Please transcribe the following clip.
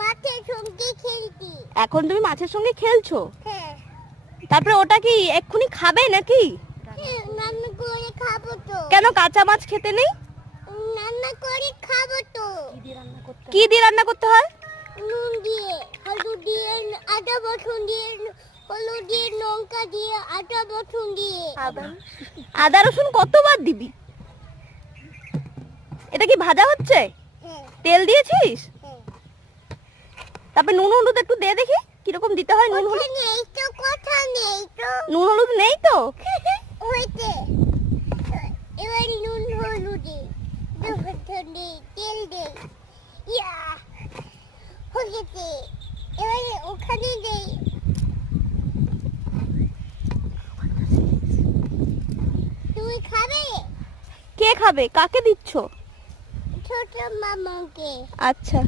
মাছের সঙ্গে খেলছি। এখন তুমি মাছের সঙ্গে খেলছো? হ্যাঁ। তারপরে ওটা কি এক্ষুনি খাবে নাকি? রান্না করে খাবো তো। কেন কাঁচা মাছ খেতে নেই? রান্না করে খাবো তো। কি দিয়ে রান্না করতে হয়? নুন দিয়ে, হলুদ দিয়ে, আদা রসুন দিয়ে, হলুদ দিয়ে, লঙ্কা দিয়ে, আদা রসুন দিয়ে। আদা রসুন কতবার দিবি? এটা কি ভাজা হচ্ছে? হ্যাঁ। তেল দিয়েছিস? হ্যাঁ। তারপরে নুন হলুদ একটু দে দেখি কিরকম দিতে হয়। নুন হলুদ নেই তো, কথা নেই তো। নুন হলুদ নেই তো? হয়েছে। এবার নুন হলুদ দে, তেল দে। ইয়া, হয়েছে। এবার ওখানে দে। তুমি খাবে? কে খাবে? কাকে দিচ্ছ? ছোট মামাকে। আচ্ছা।